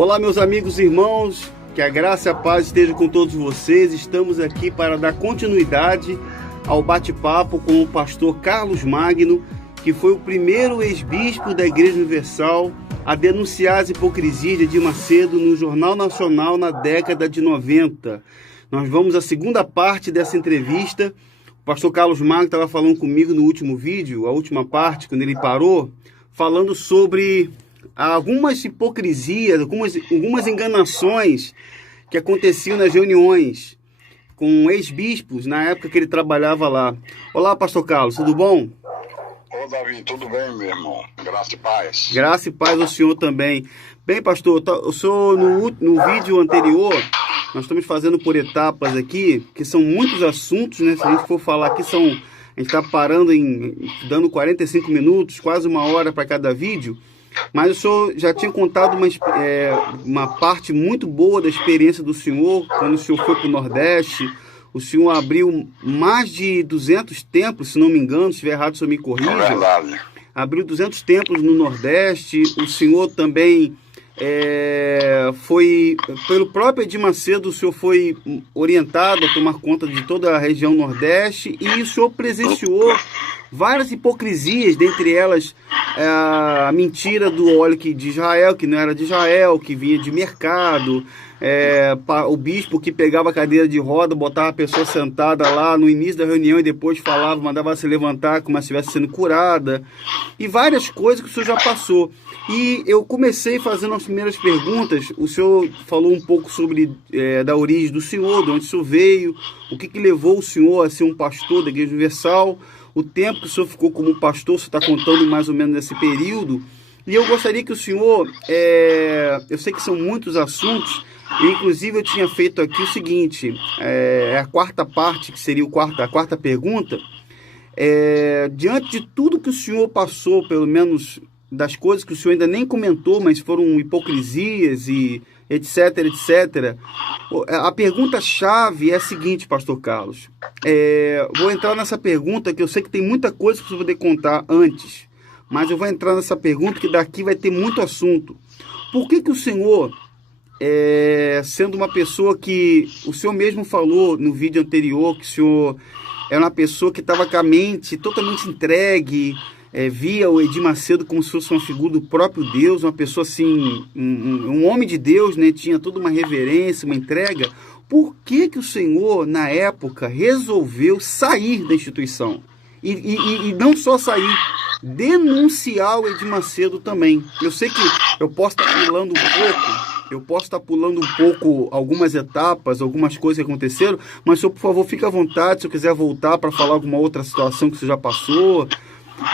Olá, meus amigos e irmãos, que a graça e a paz estejam com todos vocês. Estamos aqui para dar continuidade ao bate-papo com o pastor Carlos Magno, que foi o primeiro ex-bispo da Igreja Universal a denunciar as hipocrisias de Edir Macedo no Jornal Nacional na década de 90. Nós vamos à segunda parte dessa entrevista. O pastor Carlos Magno estava falando comigo no último vídeo, a última parte, quando ele parou, falando sobre algumas hipocrisias, algumas enganações que aconteciam nas reuniões com ex-bispos na época que ele trabalhava lá. Olá, pastor Carlos, tudo bom? Ô, Davi, tudo bem, meu irmão? Graça e paz. Graça e paz ao senhor também. Bem, pastor, o senhor no vídeo anterior, nós estamos fazendo por etapas aqui, que são muitos assuntos, né? Se a gente for falar aqui, a gente está parando dando 45 minutos, quase uma hora para cada vídeo. Mas o senhor já tinha contado uma parte muito boa da experiência do senhor, quando o senhor foi para o Nordeste. O senhor abriu mais de 200 templos, se não me engano, se estiver errado, o senhor me corrija. É verdade. Abriu 200 templos no Nordeste. O senhor também foi, pelo próprio Edir Macedo, o senhor foi orientado a tomar conta de toda a região Nordeste e o senhor presenciou várias hipocrisias, dentre elas a mentira do óleo de Israel, que não era de Israel, que vinha de mercado, o bispo que pegava a cadeira de roda, botava a pessoa sentada lá no início da reunião e depois falava, mandava se levantar como se estivesse sendo curada, e várias coisas que o senhor já passou. E eu comecei fazendo as primeiras perguntas. O senhor falou um pouco sobre da origem do senhor, de onde o senhor veio, o que levou o senhor a ser um pastor da Igreja Universal, o tempo que o senhor ficou como pastor, o senhor está contando mais ou menos nesse período. E eu gostaria que o senhor, eu sei que são muitos assuntos, e inclusive eu tinha feito aqui o seguinte, a quarta parte, que seria a quarta pergunta, diante de tudo que o senhor passou, pelo menos das coisas que o senhor ainda nem comentou, mas foram hipocrisias e etc, etc. A pergunta-chave é a seguinte, pastor Carlos. Vou entrar nessa pergunta, que eu sei que tem muita coisa para você poder contar antes, mas eu vou entrar nessa pergunta, que daqui vai ter muito assunto. Por que o senhor, sendo uma pessoa que o senhor mesmo falou no vídeo anterior, que o senhor é uma pessoa que estava com a mente totalmente entregue, via o Edir Macedo como se fosse uma figura do próprio Deus, uma pessoa assim, um homem de Deus, né? Tinha toda uma reverência, uma entrega. Por que o senhor, na época, resolveu sair da instituição? E não só sair, denunciar o Edir Macedo também. Eu sei que eu posso estar pulando um pouco algumas etapas, algumas coisas que aconteceram, mas o senhor, por favor, fique à vontade, se eu quiser voltar para falar alguma outra situação que você já passou,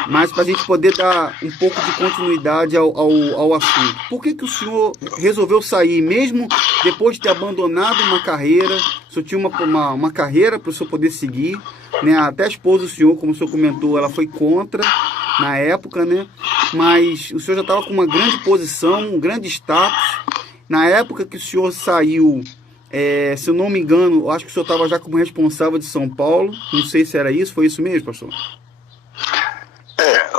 mas para a gente poder dar um pouco de continuidade ao assunto. Por que o senhor resolveu sair, mesmo depois de ter abandonado uma carreira? O senhor tinha uma carreira para o senhor poder seguir, né? Até a esposa do senhor, como o senhor comentou, ela foi contra na época, né? Mas o senhor já estava com uma grande posição, um grande status. Na época que o senhor saiu, se eu não me engano, eu acho que o senhor estava já como responsável de São Paulo. Não sei se era isso, foi isso mesmo, pastor?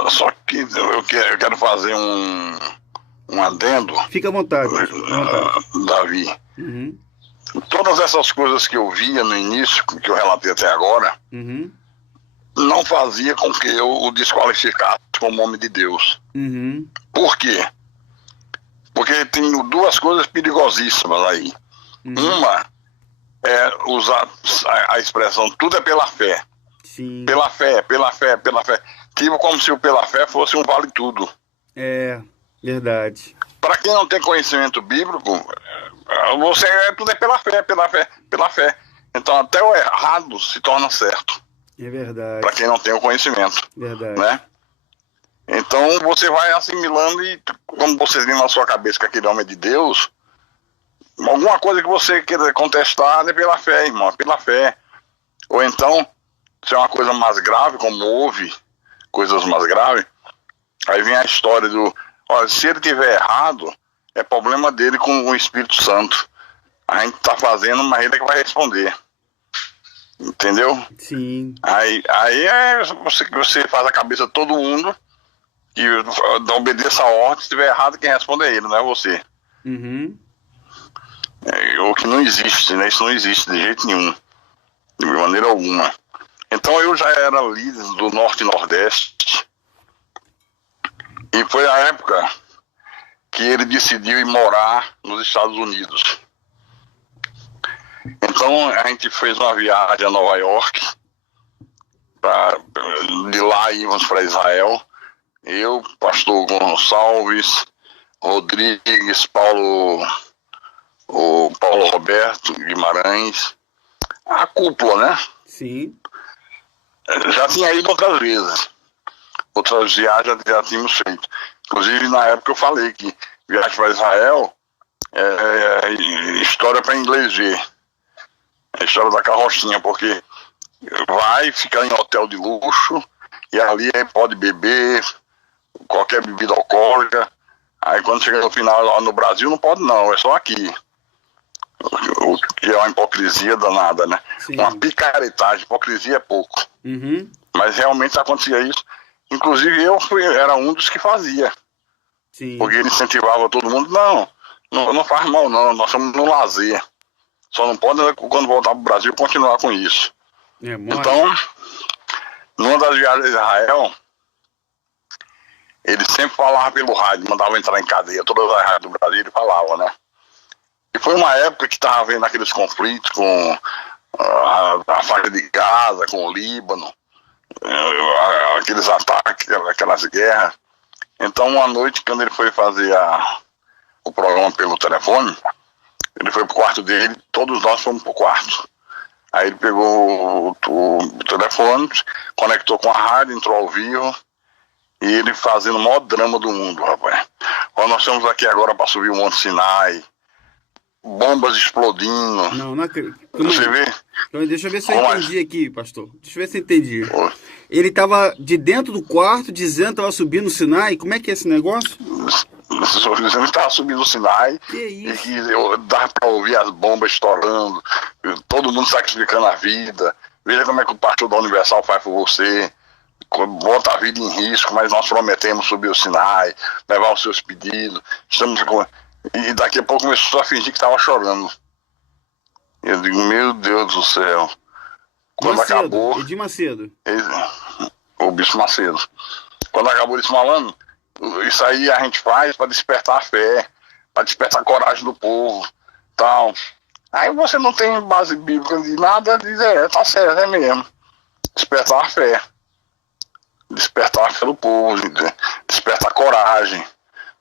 Só que eu quero fazer um adendo. Fica à vontade. Davi. Uhum. Todas essas coisas que eu via no início, que eu relatei até agora, uhum, não fazia com que eu o desqualificasse como homem de Deus. Uhum. Por quê? Porque tem duas coisas perigosíssimas aí. Uhum. Uma é usar a expressão tudo é pela fé. Sim. Pela fé, pela fé, pela fé. Tipo como se o pela fé fosse um vale tudo. Verdade. Para quem não tem conhecimento bíblico, tudo é pela fé, pela fé, pela fé. Então até o errado se torna certo. É verdade. Para quem não tem o conhecimento. Verdade. Né? Então você vai assimilando e, como você tem na sua cabeça que aquele homem é de Deus, alguma coisa que você queira contestar é pela fé, irmão, é pela fé. Ou então, se é uma coisa mais grave, como houve coisas mais graves, aí vem a história olha, se ele tiver errado, é problema dele com o Espírito Santo. A gente tá fazendo, mas ele é que vai responder. Entendeu? Sim. Aí você faz a cabeça de todo mundo e obedeça a ordem. Se estiver errado, quem responde é ele, não é você. Uhum. O que não existe, né? Isso não existe de jeito nenhum, de maneira alguma. Então eu já era líder do Norte e Nordeste, e foi a época que ele decidiu ir morar nos Estados Unidos. Então a gente fez uma viagem a Nova York, de lá íamos para Israel, eu, pastor Gonçalves, Rodrigues, o Paulo Roberto Guimarães, a cúpula, né? Sim. Já tinha ido outras vezes, outras viagens já tínhamos feito. Inclusive na época eu falei que viagem para Israel é história para inglês ver, é história da carrocinha, porque vai ficar em hotel de luxo e ali pode beber qualquer bebida alcoólica. Aí quando chega no final lá no Brasil não pode não, é só aqui. O que é uma hipocrisia danada, né? Sim. Uma picaretagem, hipocrisia é pouco. Uhum. Mas realmente acontecia isso. Inclusive era um dos que fazia. Sim. Porque ele incentivava todo mundo, não faz mal não, nós estamos no lazer. Só não pode, quando voltar para o Brasil, continuar com isso. Então, numa das viagens de Israel, ele sempre falava pelo rádio, mandava entrar em cadeia, todas as rádios do Brasil ele falava, né? E foi uma época que estava havendo aqueles conflitos com a faixa de Gaza, com o Líbano, aqueles ataques, aquelas guerras. Então, uma noite, quando ele foi fazer o programa pelo telefone, ele foi pro quarto dele, todos nós fomos pro quarto. Aí ele pegou o telefone, conectou com a rádio, entrou ao vivo, e ele fazendo o maior drama do mundo, rapaz. Nós estamos aqui agora para subir o Monte Sinai, bombas explodindo. Não acredito. Você vê? Deixa eu ver se eu entendi aqui, pastor. Deixa eu ver se eu entendi. Ele estava de dentro do quarto dizendo que estava subindo o Sinai. Como é que é esse negócio? Você não estava subindo o Sinai. Que isso? E dá para ouvir as bombas estourando, todo mundo sacrificando a vida. Veja como é que o pastor da Universal faz por você. Bota a vida em risco, mas nós prometemos subir o Sinai, levar os seus pedidos. E daqui a pouco começou a fingir que estava chorando. Eu digo, meu Deus do céu. Quando Macedo, acabou. Edir Macedo. O Bispo Macedo. Quando acabou ele falando, isso aí a gente faz para despertar a fé, para despertar a coragem do povo, tal. Aí você não tem base bíblica de nada, diz, tá certo, é mesmo. Despertar a fé. Despertar a fé do povo, despertar a coragem.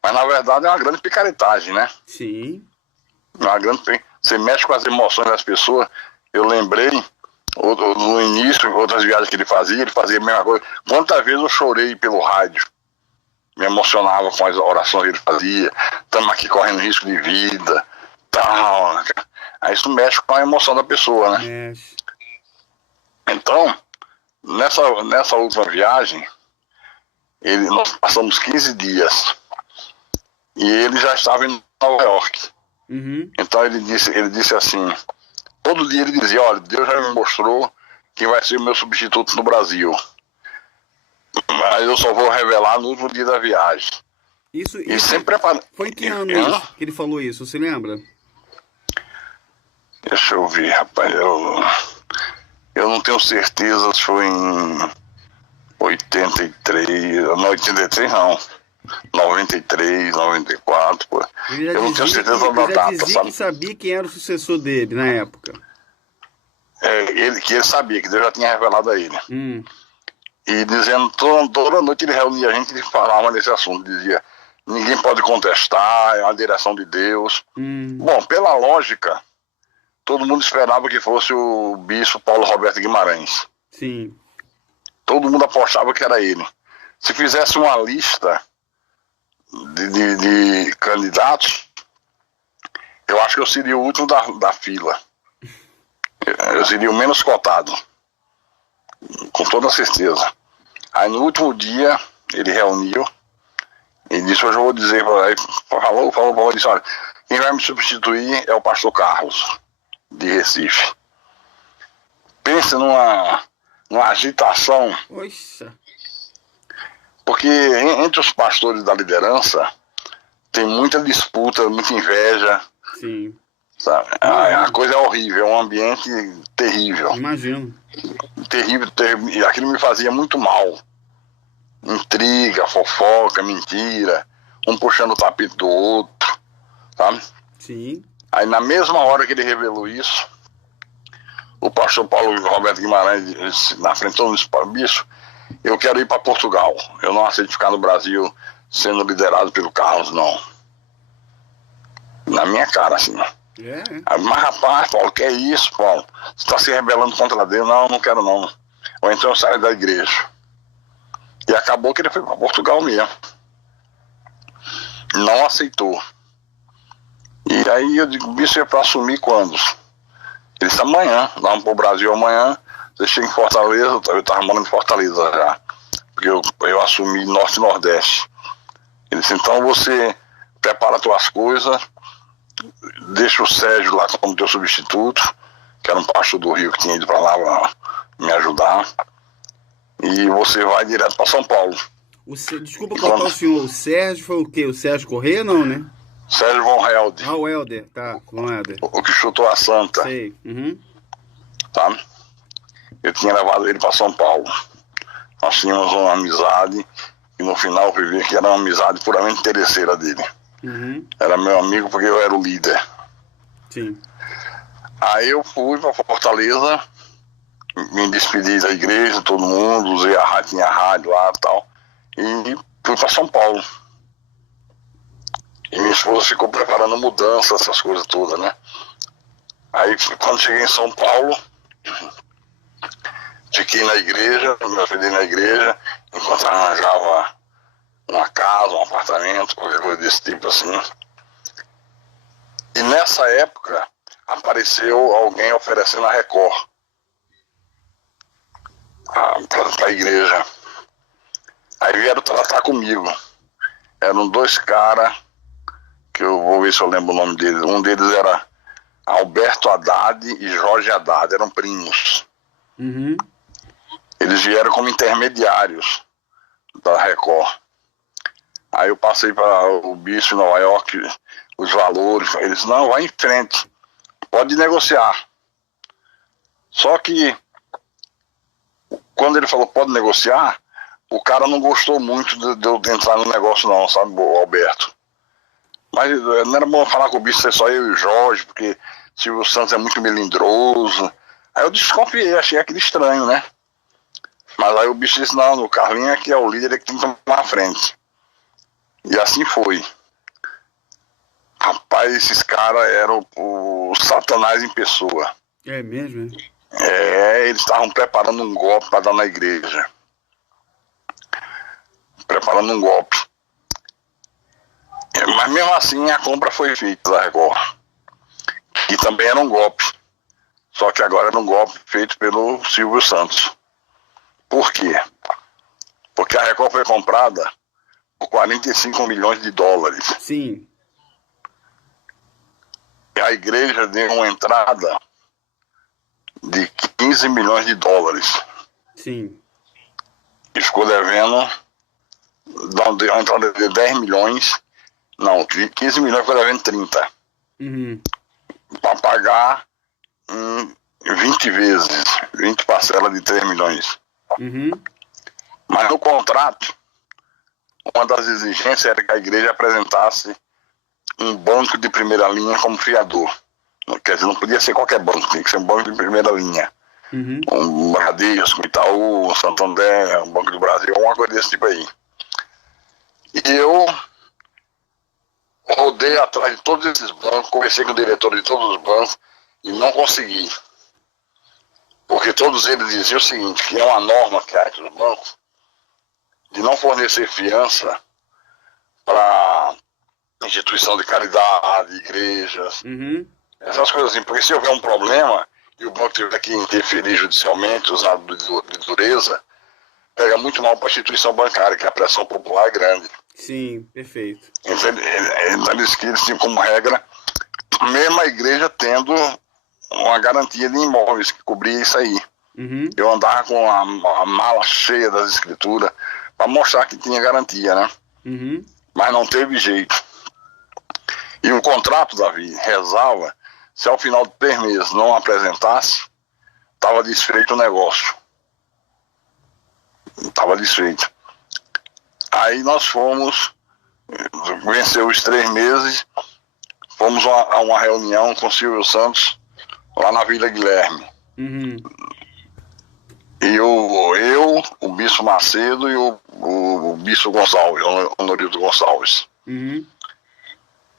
Mas na verdade é uma grande picaretagem, né? Sim. Você mexe com as emoções das pessoas. Eu lembrei, no início, outras viagens que ele fazia a mesma coisa. Quantas vezes eu chorei pelo rádio? Me emocionava com as orações que ele fazia. Estamos aqui correndo risco de vida, tal. Aí isso mexe com a emoção da pessoa, né? Mexe. Então, nessa última viagem, nós passamos 15 dias. E ele já estava em Nova York. Uhum. Então ele disse assim, todo dia ele dizia, olha, Deus já me mostrou quem vai ser o meu substituto no Brasil. Mas eu só vou revelar no último dia da viagem. Isso sempre prepara... Foi em que ano isso que ele falou isso, você lembra? Deixa eu ver, rapaz, eu não tenho certeza se foi em 83, não, 83 não. 93, 94, pô. Eu não tenho certeza da data, dizia sabe? Que sabia quem era o sucessor dele na época. Que ele sabia, que Deus já tinha revelado a ele. E dizendo, toda noite ele reunia a gente e falava nesse assunto. Dizia, ninguém pode contestar, é uma direção de Deus. Bom, pela lógica, todo mundo esperava que fosse o bispo Paulo Roberto Guimarães. Sim. Todo mundo apostava que era ele. Se fizesse uma lista de candidatos, eu acho que eu seria o último da fila. Eu seria o menos cotado, com toda certeza. Aí no último dia ele reuniu e disse, hoje eu vou dizer, falou, disse, olha, quem vai me substituir é o pastor Carlos, de Recife. Pense numa agitação. Poxa. Porque entre os pastores da liderança tem muita disputa, muita inveja. Sim. Sabe? A coisa é horrível, é um ambiente terrível. Imagino. Terrível, terrível. E aquilo me fazia muito mal. Intriga, fofoca, mentira, um puxando o tapete do outro, sabe? Sim. Aí na mesma hora que ele revelou isso, o pastor Paulo Roberto Guimarães disse, na frente todo disse, bicho, eu quero ir para Portugal, eu não aceito ficar no Brasil sendo liderado pelo Carlos, não. Na minha cara, assim. Aí, mas rapaz, Paulo, que é isso, Paulo? Você está se rebelando contra Deus? Não, não quero não. Ou então eu saio da igreja. E acabou que ele foi para Portugal mesmo. Não aceitou. E aí eu digo, bicho, é para assumir quando? Ele disse, amanhã, vamos para o Brasil amanhã, você chega em Fortaleza, eu estava morando em Fortaleza já, porque eu assumi Norte e Nordeste. Ele disse, então você prepara as tuas coisas, deixa o Sérgio lá como teu substituto, que era um pastor do Rio que tinha ido para lá pra me ajudar, e você vai direto para São Paulo. Desculpa cortar o senhor, o Sérgio foi o quê? O Sérgio Corrêa, não, né? Sérgio Von Helde. Ah, o Helder, tá, Von Helder. O que chutou a Santa. Sei. Uhum. Tá? Eu tinha levado ele para São Paulo. Nós tínhamos uma amizade, e no final eu vi que era uma amizade puramente interesseira dele. Uhum. Era meu amigo porque eu era o líder. Sim. Aí eu fui para Fortaleza, me despedi da igreja, todo mundo, usei a rádio, tinha a rádio lá e tal, e fui para São Paulo. E minha esposa ficou preparando mudança, essas coisas todas, né? Aí quando cheguei em São Paulo, fiquei na igreja, me hospedei na igreja, enquanto arranjava uma casa, um apartamento, qualquer coisa desse tipo assim. E nessa época apareceu alguém oferecendo a Record para a igreja. Aí vieram tratar comigo. Eram dois caras, que eu vou ver se eu lembro o nome deles. Um deles era Alberto Haddad e Jorge Haddad, eram primos. Uhum. Eles vieram como intermediários da Record. Aí eu passei para o bicho em Nova York, os valores. Eles, não, vai em frente, pode negociar. Só que quando ele falou pode negociar, o cara não gostou muito de eu entrar no negócio não, sabe, o Alberto. Mas não era bom falar com o bicho ser só eu e o Jorge, porque Silvio Santos é muito melindroso. Aí eu desconfiei, achei aquilo estranho, né? Mas aí o bicho disse, não, o Carlinho é que é o líder, é que tem que tomar a frente. E assim foi. Rapaz, esses caras eram o Satanás em pessoa. É mesmo, Eles estavam preparando um golpe para dar na igreja. Preparando um golpe. Mas mesmo assim a compra foi feita da Record. Que também era um golpe. Só que agora era um golpe feito pelo Silvio Santos. Por quê? Porque a Record foi comprada por 45 milhões de dólares. Sim. E a igreja deu uma entrada de 15 milhões de dólares. Sim. E ficou devendo, deu uma entrada de 10 milhões, não, de 15 milhões ficou devendo 30. Uhum. Para pagar em 20 vezes, 20 parcelas de 3 milhões. Uhum. Mas no contrato, uma das exigências era que a igreja apresentasse um banco de primeira linha como fiador. Quer dizer, não podia ser qualquer banco, tinha que ser um banco de primeira linha. Uhum. Um Bradesco, um Itaú, um Santander, um Banco do Brasil, alguma coisa desse tipo aí. E eu rodei atrás de todos esses bancos, conversei com o diretor de todos os bancos e não consegui. Porque todos eles diziam o seguinte, que é uma norma que há entre os bancos de não fornecer fiança para instituição de caridade, igrejas, essas coisas assim. Porque se houver um problema e o banco tiver que interferir judicialmente, usar de dureza, pega muito mal para a instituição bancária, que a pressão popular é grande. Sim, perfeito. Então eles tinham como regra, mesmo a igreja tendo uma garantia de imóveis que cobria isso aí. Uhum. Eu andava com a mala cheia das escrituras para mostrar que tinha garantia, né? Uhum. Mas não teve jeito. E o contrato, Davi, rezava, se ao final de 3 meses não apresentasse, estava desfeito o negócio. Estava desfeito. Aí nós fomos, venceu os 3 meses, fomos a uma reunião com o Silvio Santos, lá na Vila Guilherme. Uhum. E eu, o Bispo Macedo e o Bispo Gonçalves, Honorito Gonçalves. Uhum.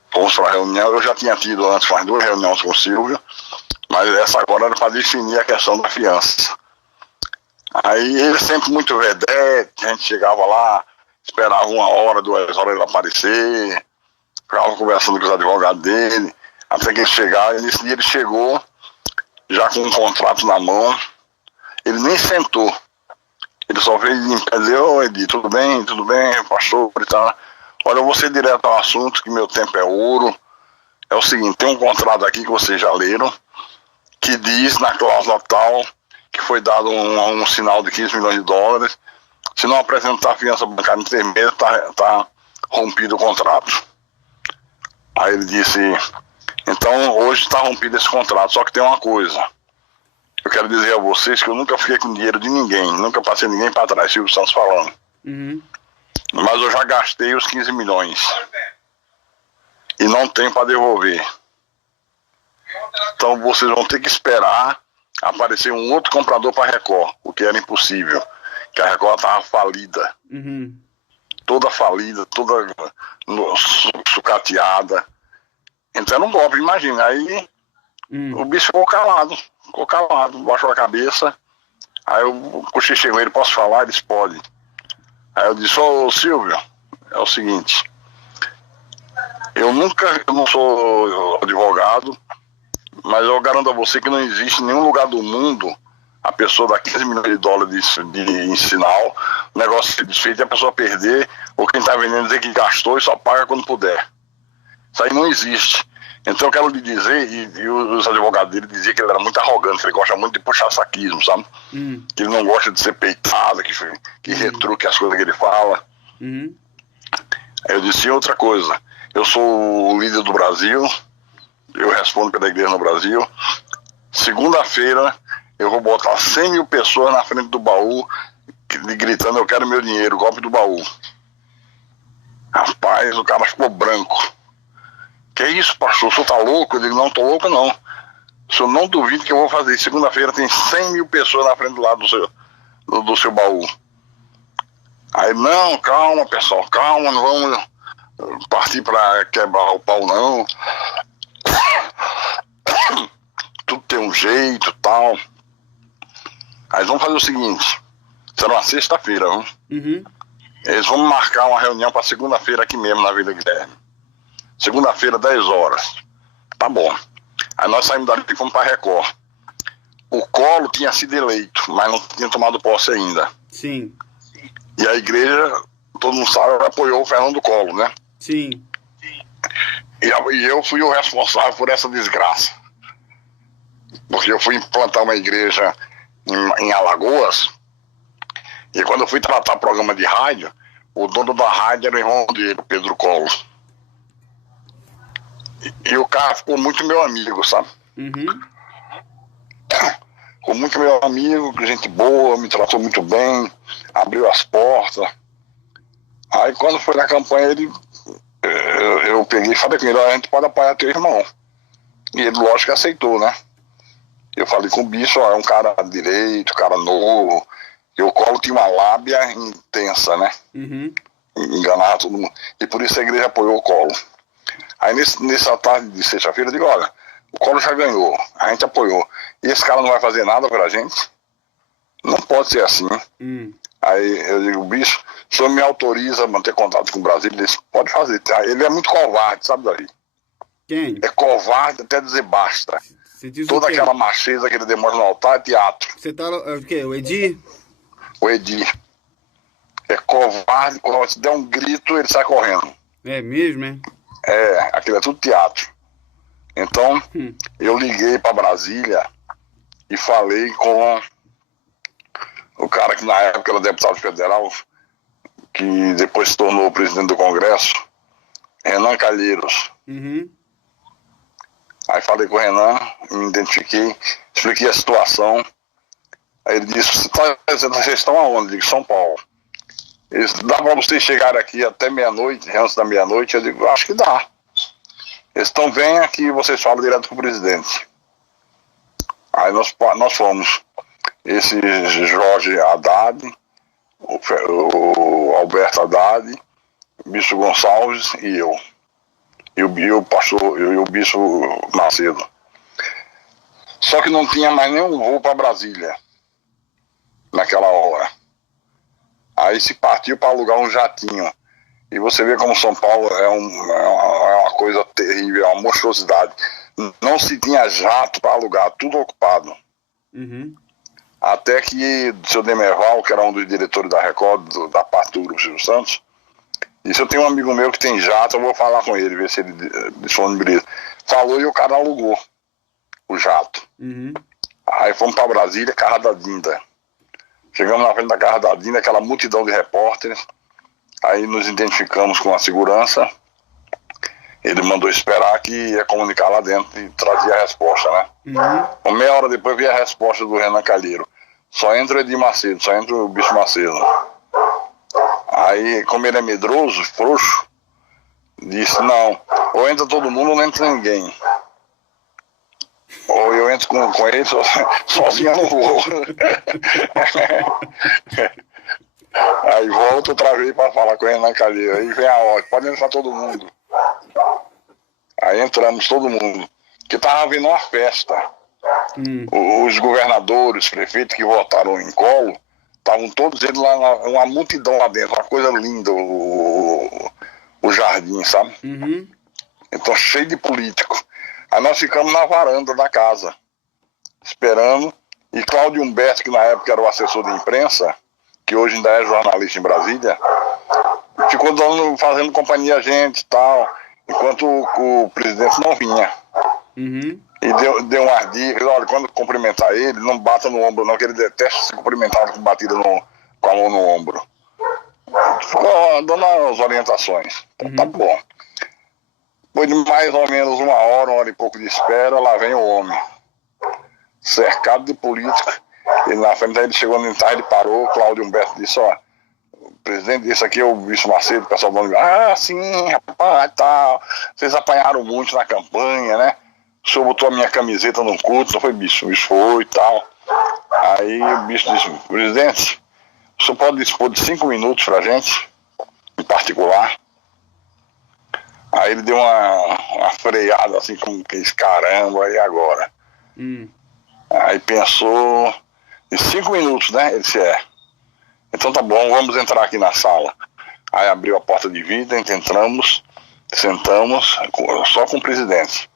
Fomos para a reunião, eu já tinha tido antes mais 2 reuniões com o Silvio, mas essa agora era para definir a questão da fiança. Aí ele sempre muito vedete, a gente chegava lá, esperava 1 hora, 2 horas ele aparecer, ficava conversando com os advogados dele, até que ele chegava, e nesse dia ele chegou, já com um contrato na mão, ele nem sentou, ele só veio e disse: ô Edi, tudo bem, pastor, e tal. Olha, eu vou ser direto ao assunto, que meu tempo é ouro. É o seguinte, tem um contrato aqui que vocês já leram, que diz na cláusula tal, que foi dado um sinal de 15 milhões de dólares, se não apresentar a fiança bancária em 3 meses, tá rompido o contrato. Aí ele disse: então hoje está rompido esse contrato, só que tem uma coisa, eu quero dizer a vocês que eu nunca fiquei com dinheiro de ninguém, nunca passei ninguém para trás, Silvio Santos falando. Uhum. Mas eu já gastei os 15 milhões e não tenho para devolver. Então vocês vão ter que esperar aparecer um outro comprador para a Record, o que era impossível, que a Record estava falida. Uhum. Toda falida, toda sucateada. Então era um golpe, imagina. Aí o bicho ficou calado, baixou a cabeça. Aí eu cochichei com ele: posso falar? Ele disse: pode. Aí eu disse: ô Silvio, é o seguinte, eu não sou advogado, mas eu garanto a você que não existe em nenhum lugar do mundo a pessoa dar 15 milhões de dólares de sinal, o negócio ser desfeito e a pessoa perder, ou quem está vendendo dizer que gastou e só paga quando puder. Isso aí não existe. Então eu quero lhe dizer, e os advogados dele diziam que ele era muito arrogante, que ele gosta muito de puxar saquismo, sabe? Que ele não gosta de ser peitado, que retruque as coisas que ele fala. Aí eu disse: outra coisa, eu sou o líder do Brasil, eu respondo pela igreja no Brasil, segunda-feira eu vou botar 100 mil pessoas na frente do baú, gritando: eu quero meu dinheiro, golpe do baú. Rapaz, o cara ficou branco. Que isso, pastor, o senhor tá louco? Eu digo: não tô louco não. O senhor não duvide que eu vou fazer. Segunda-feira tem 100 mil pessoas na frente do lado do seu baú. Aí: não, calma pessoal, calma, não vamos partir para quebrar o pau não. Tudo tem um jeito e tal. Aí vamos fazer o seguinte, será uma sexta-feira, eles vão marcar uma reunião para segunda-feira aqui mesmo na Vila Guilherme. Segunda-feira, 10 horas. Tá bom. Aí nós saímos dali e fomos para Record. O Collor tinha sido eleito, mas não tinha tomado posse ainda. Sim. E a igreja, todo mundo sabe, apoiou o Fernando Collor, né? Sim. E eu fui o responsável por essa desgraça. Porque eu fui implantar uma igreja em Alagoas, e quando eu fui tratar programa de rádio, o dono da rádio era o irmão dele, Pedro Collor. E o cara ficou muito meu amigo, sabe? Ficou muito meu amigo, gente boa, me tratou muito bem, abriu as portas. Aí quando foi na campanha, eu peguei e falei com ele: a gente pode apoiar teu irmão. E ele, lógico, que aceitou, né? Eu falei com o bicho: é um cara direito, cara novo. E o Collor tinha uma lábia intensa, né? Enganava todo mundo. E por isso a igreja apoiou o Collor. Aí nessa tarde de sexta-feira eu digo: olha, o Collor já ganhou, a gente apoiou, e esse cara não vai fazer nada pra gente? Não pode ser assim. Aí eu digo: bicho, o senhor me autoriza a manter contato com o Brasil? Ele disse: pode fazer. Ele é muito covarde, sabe, Davi? Quem? É covarde até dizer basta. Toda aquela macheza que ele demonstra no altar é teatro. Você tá... o quê? O Edi? O Edi. É covarde, quando se der um grito, ele sai correndo. É mesmo, é? É, aquilo é tudo teatro. Então, eu liguei para Brasília e falei com o cara que na época era deputado federal, que depois se tornou presidente do Congresso, Renan Calheiros. Uhum. Aí falei com o Renan, me identifiquei, expliquei a situação. Aí ele disse, vocês estão aonde? Eu digo, São Paulo. Ele disse, dá para vocês chegarem aqui até meia-noite, antes da meia-noite? Eu digo, acho que dá. Eles estão, vem aqui, vocês falam direto com o presidente. Aí nós fomos, esse Jorge Haddad, o Alberto Haddad, o Bispo Gonçalves e eu. E o pastor, e o Bispo Macedo. Só que não tinha mais nenhum voo para Brasília naquela hora. Aí se partiu para alugar um jatinho. E você vê como São Paulo é uma coisa terrível, é uma monstruosidade. Não se tinha jato para alugar, tudo ocupado. Uhum. Até que o seu Demerval, que era um dos diretores da Record, da parte do Grupo Silvio Santos, disse, eu tenho um amigo meu que tem jato, eu vou falar com ele, ver se ele disponibiliza. Falou e o cara alugou o jato. Uhum. Aí fomos para Brasília, Carra da Dinda. Chegamos na frente da Carra da Dinda, aquela multidão de repórteres. Aí nos identificamos com a segurança. Ele mandou esperar que ia comunicar lá dentro e trazia a resposta, né? Uhum. Meia hora depois veio a resposta do Renan Calheiro. Só entra o Edir Macedo, só entra o Bispo Macedo. Aí, como ele é medroso, frouxo, disse, não, ou entra todo mundo ou não entra ninguém. Ou eu entro com ele, sozinho eu não vou. Aí volto outra vez para falar com o Renan Calheiro. Aí vem a ordem, pode entrar todo mundo. Aí entramos todo mundo. Que tava havendo uma festa. Os governadores, os prefeitos que votaram em colo, estavam todos eles lá, uma multidão lá dentro, uma coisa linda, o jardim, sabe? Uhum. Então cheio de político. Aí nós ficamos na varanda da casa, esperando, e Cláudio Humberto, que na época era o assessor de imprensa, que hoje ainda é jornalista em Brasília, ficou fazendo companhia a gente e tal, enquanto o presidente não vinha. Uhum. E deu umas dicas, olha, quando cumprimentar ele, não bata no ombro não, que ele detesta ser cumprimentado com batida com a mão no ombro. Ficou dando as orientações. Então, tá bom. Depois de mais ou menos uma hora e pouco de espera, lá vem o homem. Cercado de político. E na frente ele chegou no entarde, ele parou, o Cláudio Humberto disse, ó, o presidente disse aqui, o Bispo Macedo, o pessoal do sim, rapaz, tal. Vocês apanharam muito na campanha, né? O senhor botou a minha camiseta num culto, não foi, bicho? O bicho foi e tal. Aí o bicho disse, presidente, o senhor pode dispor de 5 minutos pra gente, em particular? Aí ele deu uma freada assim, como que diz, caramba, e agora? Aí pensou, em 5 minutos, né? Ele disse, então tá bom, vamos entrar aqui na sala. Aí abriu a porta de vidro, entramos, sentamos, só com o presidente.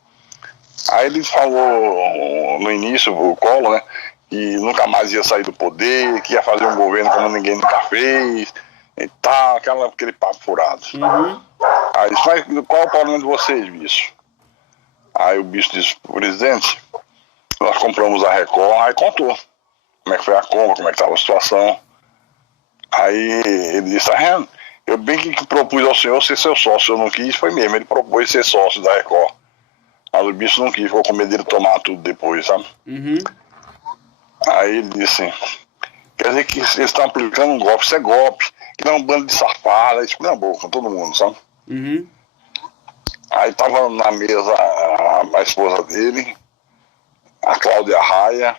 Aí ele falou no início, o Collor, né, que nunca mais ia sair do poder, que ia fazer um governo como ninguém nunca fez, e tal, aquele papo furado. Aí disse, mas qual é o problema de vocês, bicho? Aí o bicho disse, presidente, nós compramos a Record, aí contou como é que foi a compra, como é que estava a situação. Aí ele disse, eu bem que propus ao senhor ser seu sócio, eu não quis, foi mesmo, ele propôs ser sócio da Record. Mas o bicho não quis, ficou com medo dele tomar tudo depois, sabe? Aí ele disse, quer dizer que eles estão aplicando um golpe, isso é golpe, que não é um bando de safada, isso na boca, com todo mundo, sabe? Aí tava na mesa a esposa dele, a Cláudia Raia,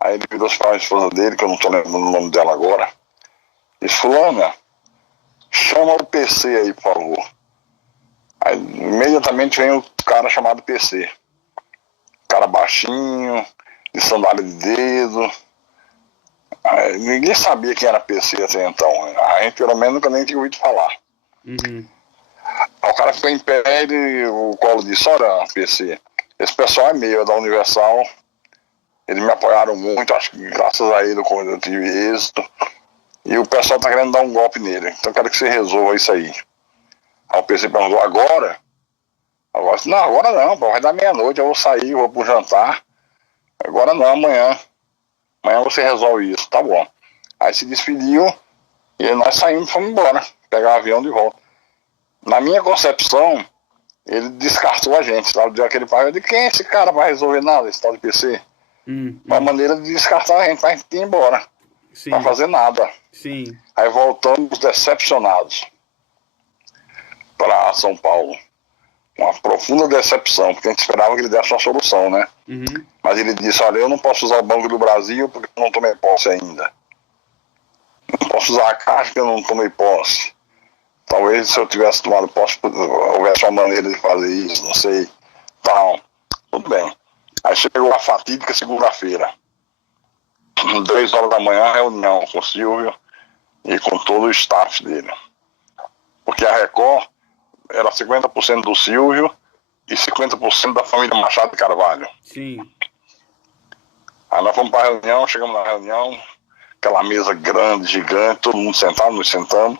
aí ele virou para a esposa dele, que eu não tô lembrando o nome dela agora, e disse, fulana, chama o PC aí, por favor. Aí imediatamente vem o cara chamado PC. Cara baixinho, de sandália de dedo. Aí, ninguém sabia quem era PC até então. A gente pelo menos nunca nem tinha ouvido falar. Aí o cara ficou em pé e o Collor disse, olha PC, esse pessoal é meu, é da Universal. Eles me apoiaram muito, acho que graças a ele eu tive êxito. E o pessoal tá querendo dar um golpe nele. Então eu quero que você resolva isso aí. Aí o PC perguntou, agora? Não, agora não, vai dar meia-noite, eu vou sair, vou pro jantar. Agora não, amanhã. Amanhã você resolve isso, tá bom. Aí se despediu e nós saímos e fomos embora, pegar o avião de volta. Na minha concepção, ele descartou a gente, sabe? Deu aquele papo de quem é esse cara vai resolver nada, esse tal de PC? Uma maneira de descartar a gente pra gente ir embora. Sim. Pra fazer nada. Sim. Aí voltamos decepcionados para São Paulo. Uma profunda decepção, porque a gente esperava que ele desse uma solução, né? Mas ele disse, olha, eu não posso usar o Banco do Brasil porque eu não tomei posse ainda. Não posso usar a Caixa porque eu não tomei posse. Talvez se eu tivesse tomado posse, houvesse uma maneira de fazer isso, não sei. Tal. Tudo bem. Aí chegou a fatídica segunda-feira. 3 horas da manhã, reunião com o Silvio e com todo o staff dele. Porque a Record era 50% do Silvio e 50% da família Machado de Carvalho. Sim. Aí nós fomos para a reunião, chegamos na reunião, aquela mesa grande, gigante, todo mundo sentado, nos sentamos.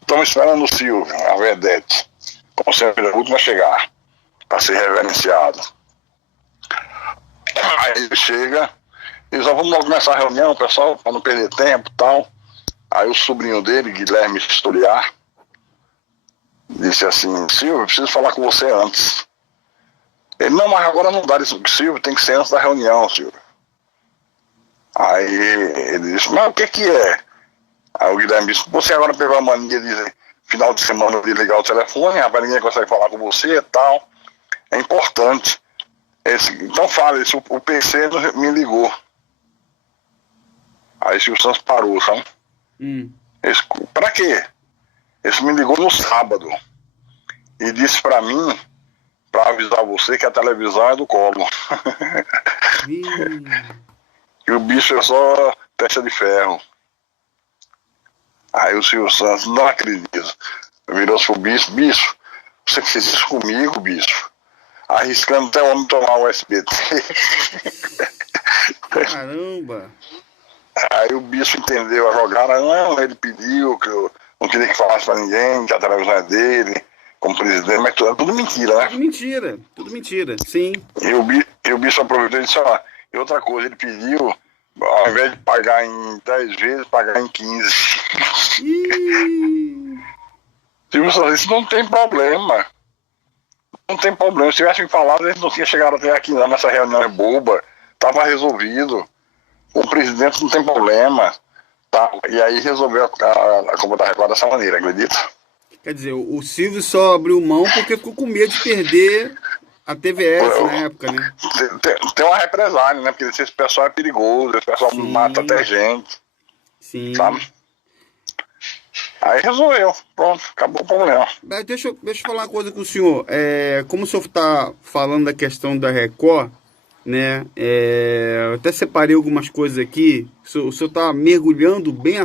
Estamos esperando o Silvio, a Vedete, como sempre, a última a chegar, para ser reverenciado. Aí ele chega e diz, vamos logo começar a reunião, pessoal, para não perder tempo e tal. Aí o sobrinho dele, Guilherme Historiar, disse assim, Silvio, eu preciso falar com você antes. Ele, não, mas agora não dá isso, Silvio, tem que ser antes da reunião, Silvio. Aí ele disse, mas o que é? Aí o Guilherme disse, você agora pegou a mania de final de semana de ligar o telefone, rapaz, ninguém consegue falar com você e tal. É importante. Então fala, o PC me ligou. Aí o Silvio Santos parou, sabe? Pra quê? Ele me ligou no sábado e disse pra mim, pra avisar você que a televisão é do Collor. E o bicho é só testa de ferro. Aí o Silvio Santos, não acredito. Virou-se pro bicho, você fez isso comigo, bicho. Arriscando até o homem tomar o SBT. Caramba! Aí o bicho entendeu a jogada, não, ele pediu que eu não queria que falasse pra ninguém, que a televisão é dele, como presidente, mas tudo mentira, né? Tudo mentira, sim. E o bicho aproveitou e disse, ó, e outra coisa, ele pediu, ao invés de pagar em 10 vezes, pagar em 15. Tipo, isso não tem problema. Não tem problema. Se tivessem falado, eles não tinham chegado até aqui não, nessa reunião boba. Tava resolvido. O presidente não tem problema. Tá? E aí resolveu a Copa da Record dessa maneira, acredita? Quer dizer, o Silvio só abriu mão porque ficou com medo de perder a TVS na época, né? Tem uma represália, né? Porque esse pessoal é perigoso, esse pessoal mata até gente. Sim. Sabe? Aí resolveu, pronto, acabou o problema. Deixa eu falar uma coisa com o senhor. Como o senhor está falando da questão da Record, né? Eu até separei algumas coisas aqui. O senhor está mergulhando bem,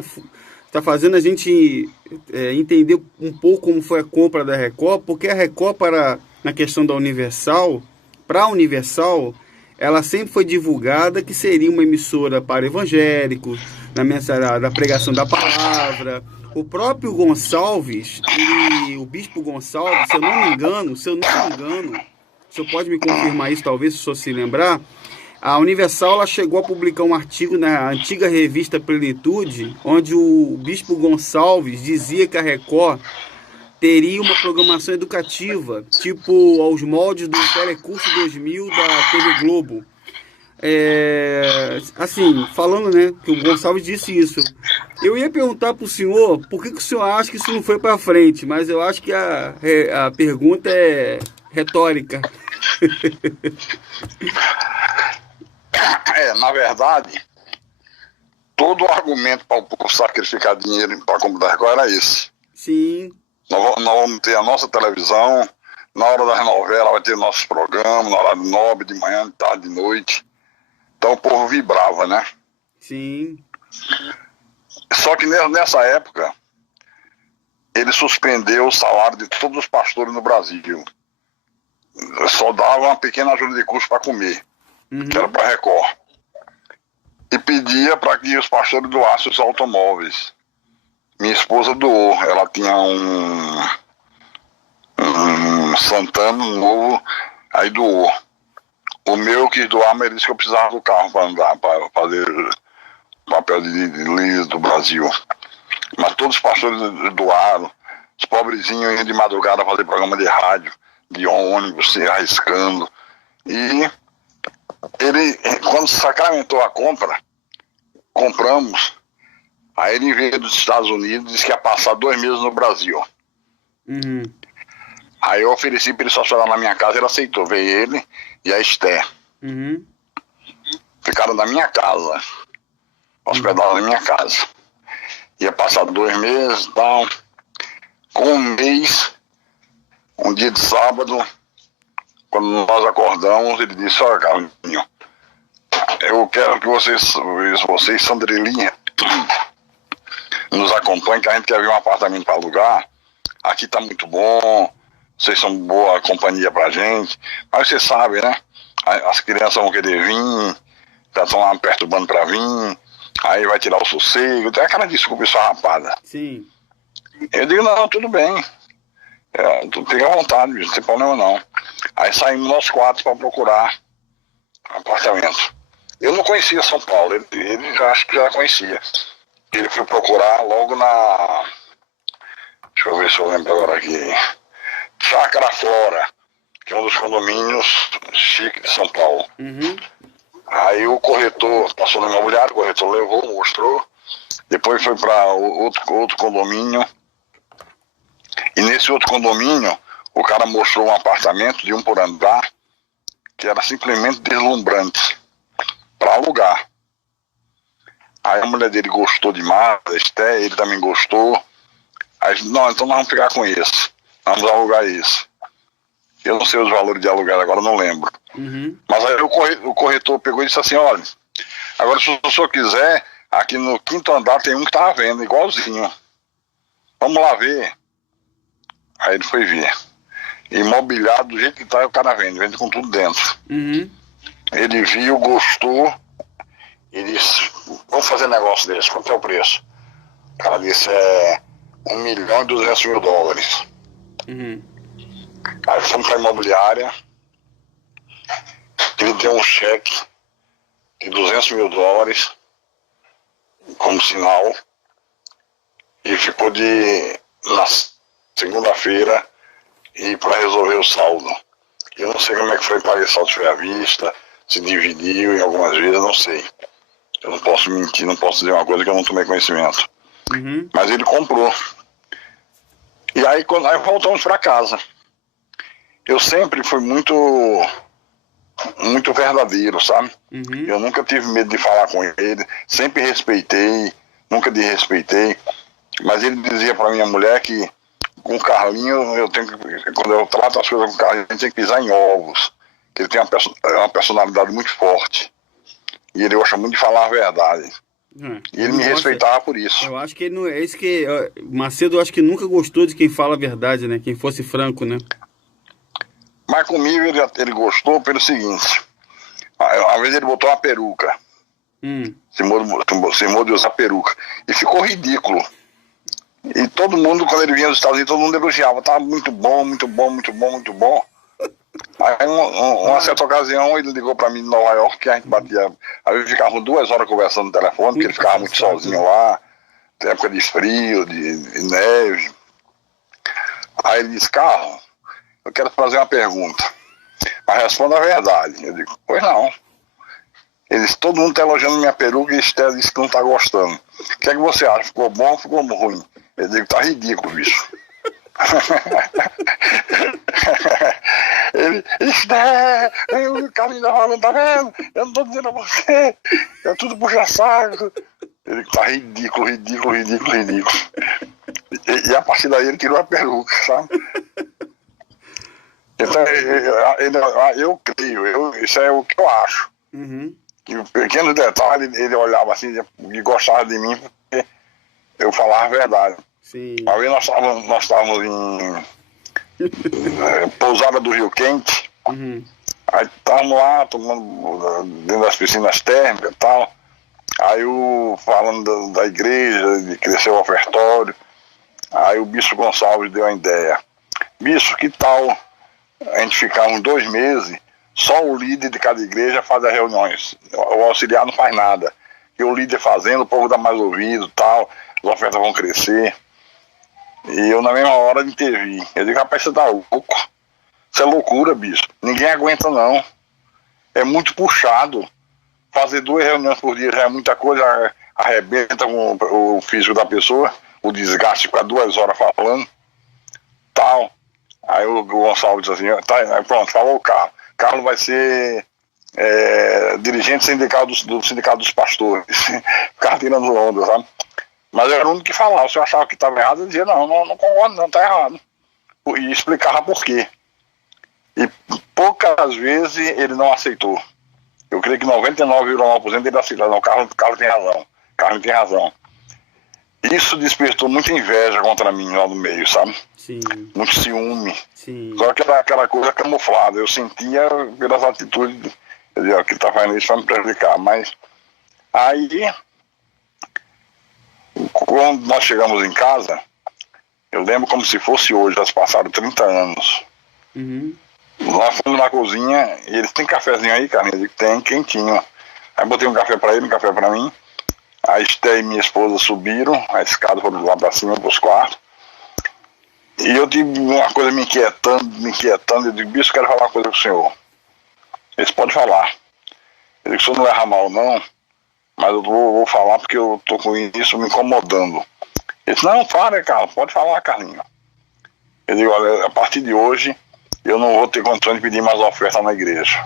está fazendo a gente entender um pouco como foi a compra da Record, porque a Record, na questão da Universal, para a Universal, ela sempre foi divulgada que seria uma emissora para evangélicos, da pregação da palavra. O próprio Gonçalves, o Bispo Gonçalves, se eu não me engano, o senhor pode me confirmar isso, talvez, se o senhor se lembrar, a Universal ela chegou a publicar um artigo na antiga revista Plenitude, onde o Bispo Gonçalves dizia que a Record teria uma programação educativa, tipo aos moldes do Telecurso 2000 da TV Globo. Assim, falando, né, que o Gonçalves disse isso. Eu ia perguntar pro senhor por que o senhor acha que isso não foi para frente, mas eu acho que a pergunta é retórica. Na verdade, todo o argumento para o povo sacrificar dinheiro para comprar Record era esse. Sim. Nós vamos ter a nossa televisão, na hora das novelas vai ter nossos programas, na hora do nobre, de manhã, de tarde, de noite. Então o povo vibrava, né? Sim. Só que nessa época, ele suspendeu o salário de todos os pastores no Brasil. Só dava uma pequena ajuda de custo para comer, que era para Record. E pedia para que os pastores doassem os automóveis. Minha esposa doou, ela tinha um Santana novo, aí doou. O meu eu quis doar, mas ele disse que eu precisava do carro para andar, para fazer papel de líder do Brasil. Mas todos os pastores doaram, os pobrezinhos indo de madrugada fazer programa de rádio, de ônibus, se arriscando. E ele, quando sacramentou a compra, compramos, aí ele veio dos Estados Unidos e disse que ia passar 2 meses no Brasil. Uhum. Aí eu ofereci para ele só chorar na minha casa, ele aceitou. Veio ele e a Esther. Uhum. Ficaram na minha casa, hospedados na minha casa. Ia passar 2 meses e tal. Com um mês, um dia de sábado, quando nós acordamos, ele disse: olha, Carlinhos, eu quero que vocês Sandrelinha, nos acompanhem, que a gente quer ver um apartamento para alugar. Aqui tá muito bom, vocês são boa companhia pra gente. Mas você sabe, né? As crianças vão querer vir, já estão lá perturbando pra vir, aí vai tirar o sossego, tem aquela desculpa esfarrapada. Sim. Eu digo: não, tudo bem. Tu fica à vontade, bicho, não tem problema não. Aí saímos nós 4 para procurar apartamento. Eu não conhecia São Paulo, ele já, acho que já conhecia. Ele foi procurar logo na... Deixa eu ver se eu lembro agora aqui. Chácara Flora, que é um dos condomínios chiques de São Paulo. Uhum. Aí o corretor passou no imobiliário, o corretor levou, mostrou. Depois foi para outro condomínio. E nesse outro condomínio, o cara mostrou um apartamento de 1 por andar, que era simplesmente deslumbrante, para alugar. Aí a mulher dele gostou demais, ele também gostou. Aí, não, então nós vamos ficar com esse, vamos alugar esse. Eu não sei os valores de alugar agora, não lembro. Uhum. Mas aí o corretor pegou e disse assim: olha, agora se o senhor quiser, aqui no 5º andar tem um que tá à venda, igualzinho. Vamos lá ver. Aí ele foi ver. Imobiliado do jeito que tá, o cara vende com tudo dentro. Uhum. Ele viu, gostou e disse: vamos fazer negócio desse, quanto é o preço? O cara disse: é $1.200.000. Uhum. Aí fomos para a imobiliária, ele deu um cheque de $200.000 como sinal e ficou na segunda-feira e para resolver o saldo. Eu não sei como é que foi pagar esse saldo, se foi à vista, se dividiu em algumas vezes, eu não sei. Eu não posso mentir, não posso dizer uma coisa que eu não tomei conhecimento. Uhum. Mas ele comprou. E aí voltamos para casa. Eu sempre fui muito verdadeiro, sabe? Uhum. Eu nunca tive medo de falar com ele, sempre respeitei, nunca desrespeitei. Mas ele dizia para minha mulher que com o Carlinho, quando eu trato as coisas com o Carlinho, eu tenho que pisar em ovos. Que ele tem uma personalidade muito forte. E ele gosta muito de falar a verdade. E ele me respeitava por isso. Eu acho que ele não é isso que... Macedo, eu acho que nunca gostou de quem fala a verdade, né? Quem fosse franco, né? Mas comigo ele gostou pelo seguinte: uma vez ele botou uma peruca. Se de usar peruca. E ficou ridículo. E todo mundo, quando ele vinha dos Estados Unidos, todo mundo elogiava. Tava muito bom, muito bom, muito bom, muito bom. Aí uma certa ocasião ele ligou pra mim de Nova York, que a gente batia. Aí eu ficava 2 horas conversando no telefone, porque ele ficava muito sozinho lá, tem época de frio, de neve. Aí ele disse: Carlos, eu quero fazer uma pergunta, mas responda a verdade. Eu digo: pois não. Ele disse: todo mundo tá elogiando minha peruca e a Esther disse que não tá gostando. O que é que você acha? Ficou bom ou ficou ruim? Eu digo: tá ridículo, bicho. Ele: Esther, o Carlinhos da falando, tá vendo? Eu não tô dizendo a você, é tudo puxa-saco. Ele: tá ridículo, ridículo, ridículo, ridículo. E a partir daí ele tirou a peruca, sabe? Então eu creio, isso é o que eu acho. Uhum. Que o pequeno detalhe, ele olhava assim e gostava de mim porque eu falava a verdade. Sim. Uma vez nós estávamos em Pousada do Rio Quente. Uhum. Aí estávamos lá tomando dentro das piscinas térmicas e tal. Aí falando da igreja, de crescer o ofertório. Aí o Bispo Gonçalves deu a ideia: Bispo, que tal a gente ficar uns 2 meses, só o líder de cada igreja faz as reuniões, o auxiliar não faz nada, e o líder fazendo, o povo dá mais ouvido e tal, as ofertas vão crescer. E eu, na mesma hora, intervi. Eu digo, rapaz, você tá louco? Isso é loucura, bicho. Ninguém aguenta, não. É muito puxado. Fazer 2 reuniões por dia já é muita coisa, arrebenta com o físico da pessoa, o desgaste, ficar 2 horas falando, tal. Aí o Gonçalo diz assim, tá, aí pronto, falou o Carlos. Carlos vai ser dirigente sindical do Sindicato dos Pastores. Ficava tirando onda, sabe? Mas eu era o único que falava. Se eu achava que estava errado, eu dizia, não concordo, não, tá errado. E explicava por quê. E poucas vezes ele não aceitou. Eu creio que 99,9% ele aceitou. Não, o Carlos tem razão. Carlos tem razão. Isso despertou muita inveja contra mim lá no meio, sabe? Sim. Muito ciúme. Sim. Só que era aquela coisa camuflada. Eu sentia pelas atitudes, eu dizia, que ele tá fazendo isso para me prejudicar. Mas aí, quando nós chegamos em casa, eu lembro como se fosse hoje, já se passaram 30 anos. Uhum. Nós fomos na cozinha e eles têm cafezinho aí, cara? Ele tem, quentinho. Aí botei um café pra ele, um café pra mim. A Esté e minha esposa subiram, a escada foram lá pra cima, pros quartos. E eu tive uma coisa me inquietando. Eu digo, bicho, eu quero falar uma coisa com o senhor. Eles podem falar. Eu digo, o senhor não erra mal, não, mas eu vou falar porque eu tô com isso me incomodando. Ele disse, não, fala, Carlos, pode falar, Carlinhos. Eu digo, olha, a partir de hoje, eu não vou ter condições de pedir mais oferta na igreja.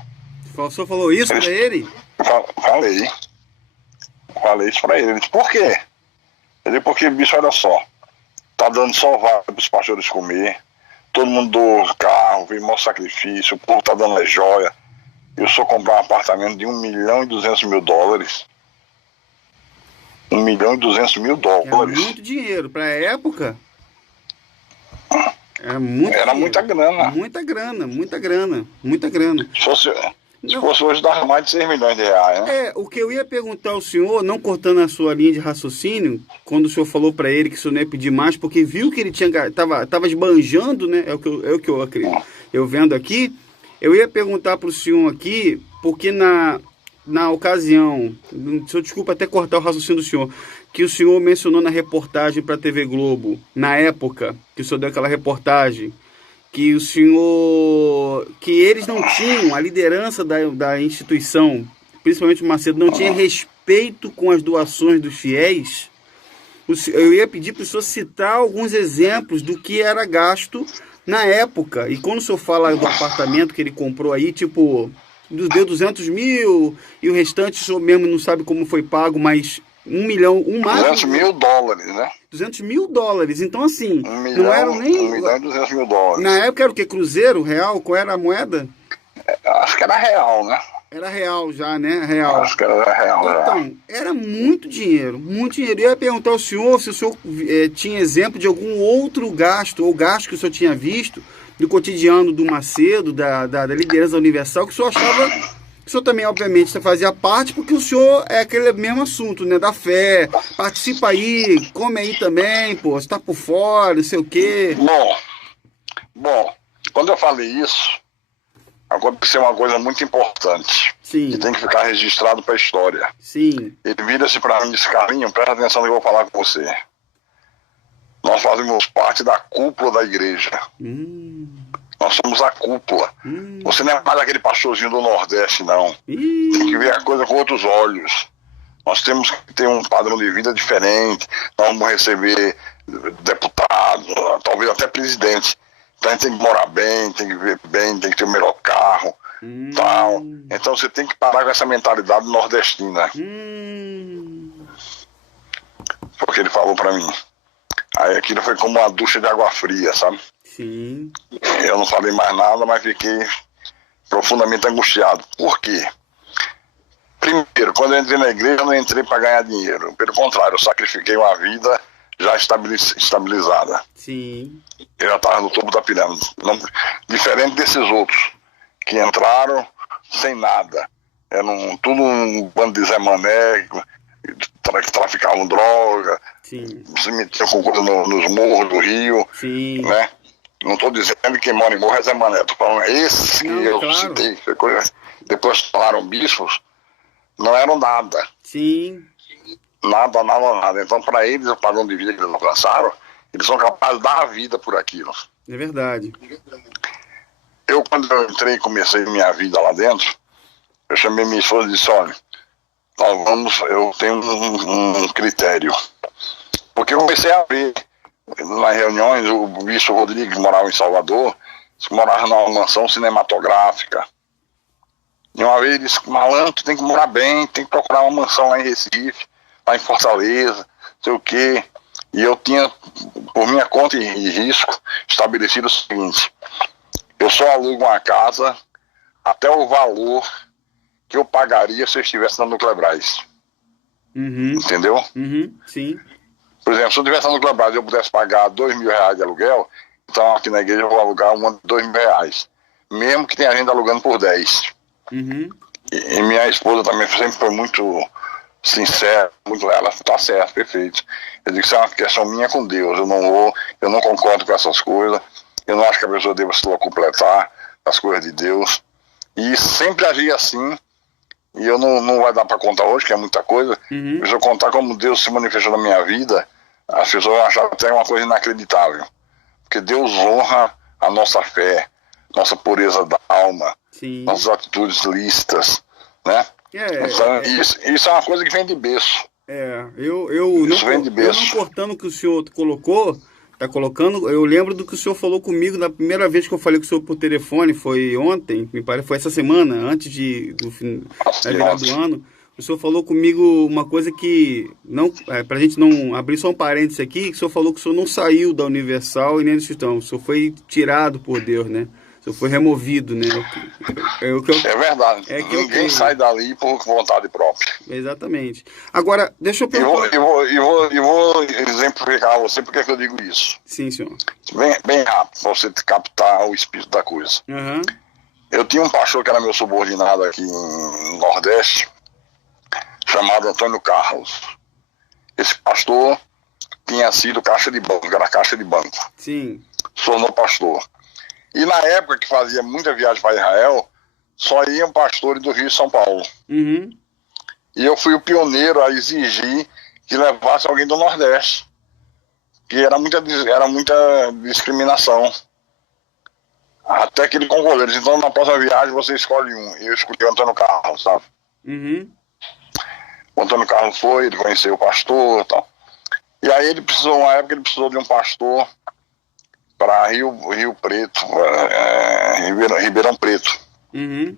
O senhor falou isso pra ele? Falei isso pra ele. Ele disse, por quê? Ele disse, porque, bicho, olha só, tá dando só vaga pros pastores comer, todo mundo doou carro, vem maior sacrifício, o povo tá dando joia. Eu só comprar um apartamento de $1.200.000. $1.200.000. É muito dinheiro. Pra época, era muito Era dinheiro. muita grana. Muita grana. Se fosse hoje, dava mais de R$6 milhões, né? O que eu ia perguntar ao senhor, não cortando a sua linha de raciocínio, quando o senhor falou para ele que o senhor não ia pedir mais, porque viu que ele tava esbanjando, né? É o que eu acredito. Eu vendo aqui, eu ia perguntar para o senhor aqui, porque na ocasião, o senhor desculpa até cortar o raciocínio do senhor, que o senhor mencionou na reportagem para a TV Globo, na época que o senhor deu aquela reportagem, que o senhor, que eles não tinham, a liderança da instituição, principalmente o Macedo, não tinha respeito com as doações dos fiéis. Eu ia pedir para o senhor citar alguns exemplos do que era gasto na época. E quando o senhor fala do apartamento que ele comprou aí, tipo, deu 200 mil e o restante o senhor mesmo não sabe como foi pago, mas $1 milhão, $200 mil, né? $200 mil. Então, assim, não eram nem... $1.200.000. Na época era o quê? Cruzeiro? Real? Qual era a moeda? Acho que era real, né? Era real já, né? Real. Acho que era real, Então, era muito dinheiro, muito dinheiro. Eu ia perguntar ao senhor se o senhor tinha exemplo de algum outro gasto, ou gasto que o senhor tinha visto do cotidiano do Macedo, da liderança universal, que o senhor achava... O senhor também, obviamente, fazia parte, porque o senhor é aquele mesmo assunto, né? Da fé, participa aí, come aí também, pô, você tá por fora, não sei o quê. Bom, quando eu falei isso, aconteceu uma coisa muito importante. Sim. Que tem que ficar registrado para a história. Sim. Ele vira-se para mim e disse, Carlinhos, presta atenção no que eu vou falar com você. Nós fazemos parte da cúpula da igreja. Nós somos a cúpula. Você não é mais aquele pastorzinho do Nordeste, não. Tem que ver a coisa com outros olhos. Nós temos que ter um padrão de vida diferente. Nós vamos receber deputados, talvez até presidente. Então a gente tem que morar bem, tem que viver bem, tem que ter o melhor carro. Tal. Então você tem que parar com essa mentalidade nordestina. Foi o que ele falou pra mim. Aí aquilo foi como uma ducha de água fria, sabe? Sim. Eu não falei mais nada, mas fiquei profundamente angustiado. Por quê? Primeiro, quando eu entrei na igreja, eu não entrei para ganhar dinheiro. Pelo contrário, eu sacrifiquei uma vida já estabilizada. Sim. Eu já estava no topo da pirâmide. Diferente desses outros, que entraram sem nada. Tudo um bando de Zé Mané, que traficavam droga, Sim. se metiam com coisa nos morros do Rio. Sim. Né? Não estou dizendo que quem mora em morro é Zé Mané, estou falando esse que eu citei. Depois falaram bispos, não eram nada. Sim. Nada. Então, para eles, o padrão de vida que eles alcançaram Eles são capazes de dar a vida por aquilo. É verdade. Eu, quando eu entrei e comecei minha vida lá dentro, eu chamei minha esposa e disse, olha, eu tenho um critério. Porque eu comecei a ver nas reuniões, o bispo Rodrigo, que morava em Salvador, morava numa mansão cinematográfica. E uma vez ele disse, malandro, tu tem que morar bem, tem que procurar uma mansão lá em Recife, lá em Fortaleza, não sei o quê. E eu tinha, por minha conta e risco, estabelecido o seguinte, eu só alugo uma casa até o valor que eu pagaria se eu estivesse na Nuclebras. Uhum. Entendeu? Uhum. Sim. Por exemplo, se eu estivesse na Nuclebras e eu pudesse pagar R$2.000 de aluguel, então aqui na igreja eu vou alugar um ano de R$2.000. Mesmo que tenha gente alugando por 10. Uhum. E minha esposa também sempre foi muito sincera, muito leal. Ela tá certo, perfeito. Eu digo que isso é uma questão minha com Deus. Eu não concordo com essas coisas. Eu não acho que a pessoa deva se completar as coisas de Deus. E sempre agi assim. E eu não vai dar para contar hoje, que é muita coisa. Uhum. Mas se eu contar como Deus se manifestou na minha vida, as pessoas vão achar até uma coisa inacreditável. Porque Deus honra a nossa fé, nossa pureza da alma, Sim. nossas atitudes lícitas, né? Então, isso é uma coisa que vem de berço. Eu não cortando o que o senhor tá colocando, eu lembro do que o senhor falou comigo na primeira vez que eu falei com o senhor por telefone, foi ontem, me parece, foi essa semana, antes da virada do ano. O senhor falou comigo uma coisa que, pra gente não abrir só um parênteses aqui, que o senhor falou que o senhor não saiu da Universal e nem do Instituto, o senhor foi tirado por Deus, né? O senhor foi removido, né? É verdade, ninguém sai dali por vontade própria. Exatamente. Agora, deixa eu perguntar... Eu vou exemplificar a você porque que eu digo isso. Sim, senhor. Bem rápido, para você captar o espírito da coisa. Uhum. Eu tinha um pastor que era meu subordinado aqui no Nordeste, chamado Antônio Carlos. Esse pastor tinha sido caixa de banco, era caixa de banco. Sim. Se tornou pastor. E na época que fazia muita viagem para Israel, só iam pastores do Rio e São Paulo. Uhum. E eu fui o pioneiro a exigir que levasse alguém do Nordeste. Que era muita discriminação. Até que ele concordou. Então na próxima viagem você escolhe um. E eu escolhi o Antônio Carlos, sabe? Uhum. O Antônio Carlos foi, ele conheceu o pastor e tal. E aí uma época ele precisou de um pastor para Rio Preto, Ribeirão Preto. Uhum.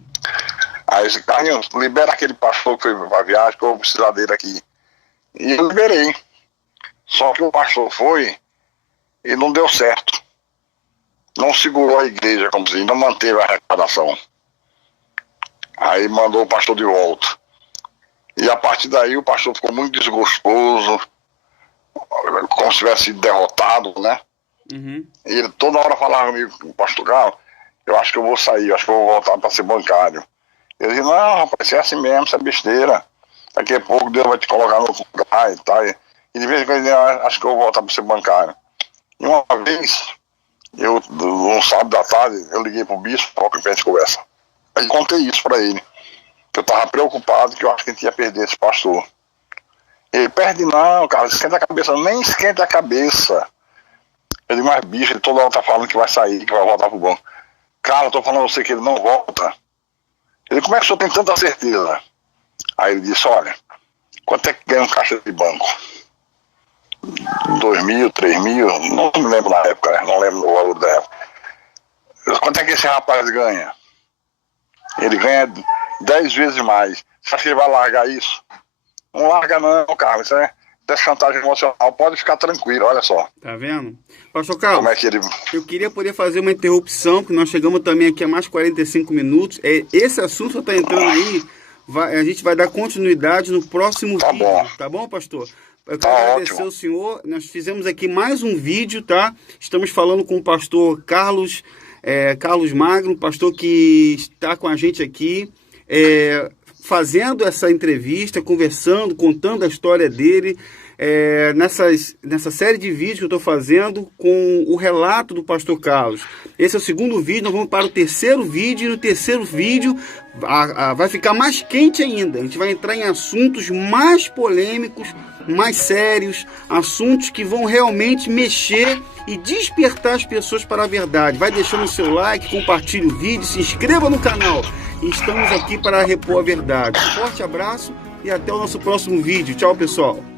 Aí esse Carlinhos, libera aquele pastor que foi pra viagem, que eu vou precisar dele aqui. E eu liberei. Só que o pastor foi e não deu certo. Não segurou a igreja, como se não manteve a arrecadação. Aí mandou o pastor de volta. E a partir daí o pastor ficou muito desgostoso, como se tivesse sido derrotado, né? Uhum. E ele toda hora falava comigo, pastor Carlos, eu acho que eu vou sair, eu acho que eu vou voltar para ser bancário. Eu disse, não, rapaz, isso é assim mesmo, isso é besteira. Daqui a pouco Deus vai te colocar no lugar e tal. E de vez em quando eu acho que eu vou voltar para ser bancário. E uma vez, um sábado da tarde, eu liguei pro bispo, para que a gente conversa. Aí contei isso para ele. Eu estava preocupado que eu acho que a gente ia perder esse pastor. Ele perde não, cara, esquenta a cabeça. Nem esquenta a cabeça. Eu digo, mas bicho, ele toda hora tá falando que vai sair, que vai voltar pro banco. Cara, eu tô falando a você que ele não volta. Ele, como é que o senhor tem tanta certeza? Aí ele disse, olha, quanto é que ganha um caixa de banco? 2.000, 3.000, não me lembro na época, né? Não lembro o valor da época. Quanto é que esse rapaz ganha? Ele ganha 10 vezes mais. Você acha que ele vai largar isso? Não larga não, Carlos, isso é chantagem emocional. Pode ficar tranquilo, olha só. Tá vendo? Pastor Carlos, como é que ele... eu queria poder fazer uma interrupção, porque nós chegamos também aqui a mais 45 minutos. Esse assunto está entrando aí, a gente vai dar continuidade no próximo vídeo. Bom. Tá bom, pastor? Eu quero agradecer ótimo. ao senhor. Nós fizemos aqui mais um vídeo, tá? Estamos falando com o pastor Carlos Magno, pastor que está com a gente aqui, fazendo essa entrevista, conversando, contando a história dele, nessa série de vídeos que eu estou fazendo com o relato do pastor Carlos. Esse é o segundo vídeo, nós vamos para o terceiro vídeo, e no terceiro vídeo vai ficar mais quente ainda. A gente vai entrar em assuntos mais polêmicos, mais sérios, assuntos que vão realmente mexer e despertar as pessoas para a verdade. Vai deixando o seu like, compartilhe o vídeo, se inscreva no canal. Estamos aqui para repor a verdade. Um forte abraço e até o nosso próximo vídeo. Tchau, pessoal.